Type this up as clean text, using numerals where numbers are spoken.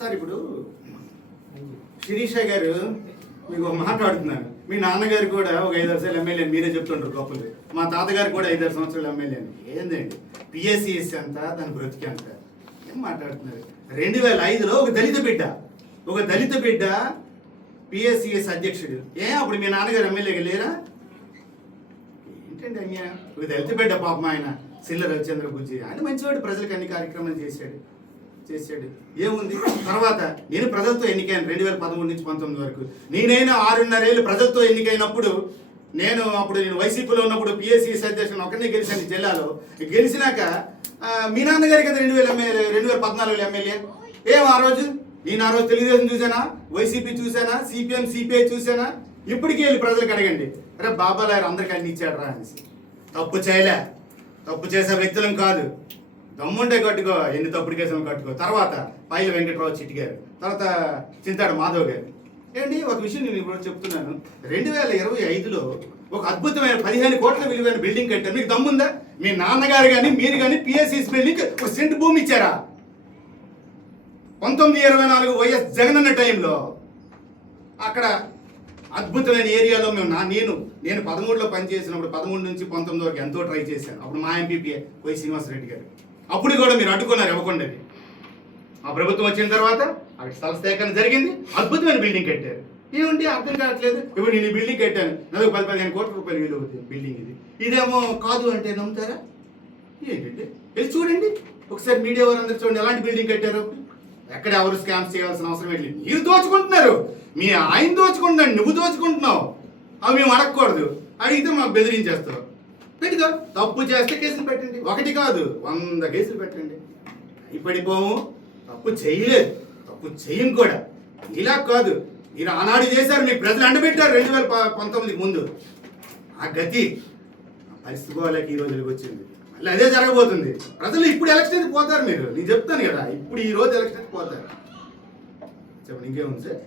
Sir ఇప్పుడు శిరీష గారు మీకు ఒక మాట్లాడుతున్నాను. మీ నాన్నగారు కూడా ఒక 5 సంవత్సరాలు ఎమ్మెల్యే మీరే చెప్తుంటారు గొప్పలు. మా తాతగారు కూడా 5 సంవత్సరాలు ఎమ్మెల్యే అని. ఏందండి పిఎస్సిఎస్ అంతా దాని బ్రతికి అంత ఏం మాట్లాడుతున్నారు? 2005లో ఒక దళిత బిడ్డ పిఎస్సిఎస్ అధ్యక్షుడు. అప్పుడు మీ నాన్నగారు ఎమ్మెల్యేగా లేరా? ఏంటండి అన్య ఒక దళిత బిడ్డ పాపం ఆయన సిల్ల రవిచంద్ర బుజ్జి ఆయన మంచివాడు, ప్రజలకు అన్ని కార్యక్రమాలు చేశాడు. ఏముంది తర్వాత నేను ప్రజలతో ఎన్నికైన 2013 నుంచి 19 వరకు. నేనైనా 6.5 ఏళ్ళు ప్రజలతో ఎన్నికైనప్పుడు నేను వైసీపీలో ఉన్నప్పుడు పిఎస్సిఎస్ అధ్యక్షుడు ఒకరినే గెలిచాను జిల్లాలో. గెలిచినాక మీ నాన్నగారి కదా 2014 ఎమ్మెల్యే. ఆ రోజు నేను ఆ రోజు తెలుగుదేశం చూసానా, వైసీపీ చూసానా, సిపిఐ చూసానా? ఇప్పటికీ వెళ్ళి ప్రజలకు అడగండి, అరే బాబాలారు అందరికీ అన్ని ఇచ్చాడు రా అనేసి. తప్పు చేసే వ్యక్తులం కాదు. దమ్ముంటే కట్టుకో, ఎన్ని తప్పుడు కేసులు కట్టుకో. తర్వాత పైల వెంకటరావు చిట్టి గారు, తర్వాత చింతాడు మాధవ్ గారు. ఒక విషయం నేను ఇప్పుడు చెప్తున్నాను. 2025లో ఒక అద్భుతమైన 15 కోట్ల విలువైన బిల్డింగ్ కట్టారు. మీకు దమ్ముందా? మీ నాన్నగారు కానీ మీరు కానీ పిఎస్సిఎస్ బిల్డింగ్ ఒక సెంట్ భూమి ఇచ్చారా? 1924 వైఎస్ జగనన్న టైంలో అక్కడ అద్భుతమైన ఏరియాలో నేను 13లో పనిచేసినప్పుడు 13 నుంచి 19 వరకు ఎంతో ట్రై చేశాను. అప్పుడు మా ఎంపీ వై శ్రీనివాసరెడ్డి గారు. అప్పుడు కూడా మీరు అడ్డుకున్నారు ఇవ్వకుండా. ఆ ప్రభుత్వం వచ్చిన తర్వాత అక్కడ స్థల సేకరణ జరిగింది, అద్భుతమైన బిల్డింగ్ కట్టారు. ఏమంటే అర్థం కావట్లేదు. ఇప్పుడు నేను ఈ బిల్డింగ్ కట్టాను, నాకు 10-15 కోట్ల రూపాయలు విలువ అవుతుంది బిల్డింగ్ ఇది. ఇదేమో కాదు అంటే నమ్ముతారా? ఏంటంటే వెళ్ళి చూడండి ఒకసారి, మీడియా వారందరూ చూడండి ఎలాంటి బిల్డింగ్ కట్టారు. ఎక్కడ ఎవరు స్కామ్స్ చేయాల్సిన అవసరం ఏంటి? మీరు దోచుకుంటున్నారు, మీ ఆయన దోచుకుంటున్నాడు, నువ్వు దోచుకుంటున్నావు. అవి మేము అడగకూడదు, అడిగితే మాకు బెదిరించేస్తావు. పెట్టుకో, తప్పు చేస్తే కేసులు పెట్టండి, 1 కాదు 100 కేసులు పెట్టండి. భయపడిపోము, తప్పు చేయలేదు, తప్పు చేయం కూడా. ఇలా కాదు, మీరు ఆనాడు చేశారు, మీ ప్రజలు అండబెట్టారు 2019కి ముందు. ఆ గతి పరిస్థితి వాళ్ళకి ఈ రోజులకు వచ్చింది. మళ్ళీ అదే జరగబోతుంది. ప్రజలు ఇప్పుడు ఎలక్షన్ పోతారు. నేను చెప్తాను కదా, ఇప్పుడు ఈ రోజు ఎలక్షన్ పోతారు. చెప్పండి, ఇంకేముంది సార్?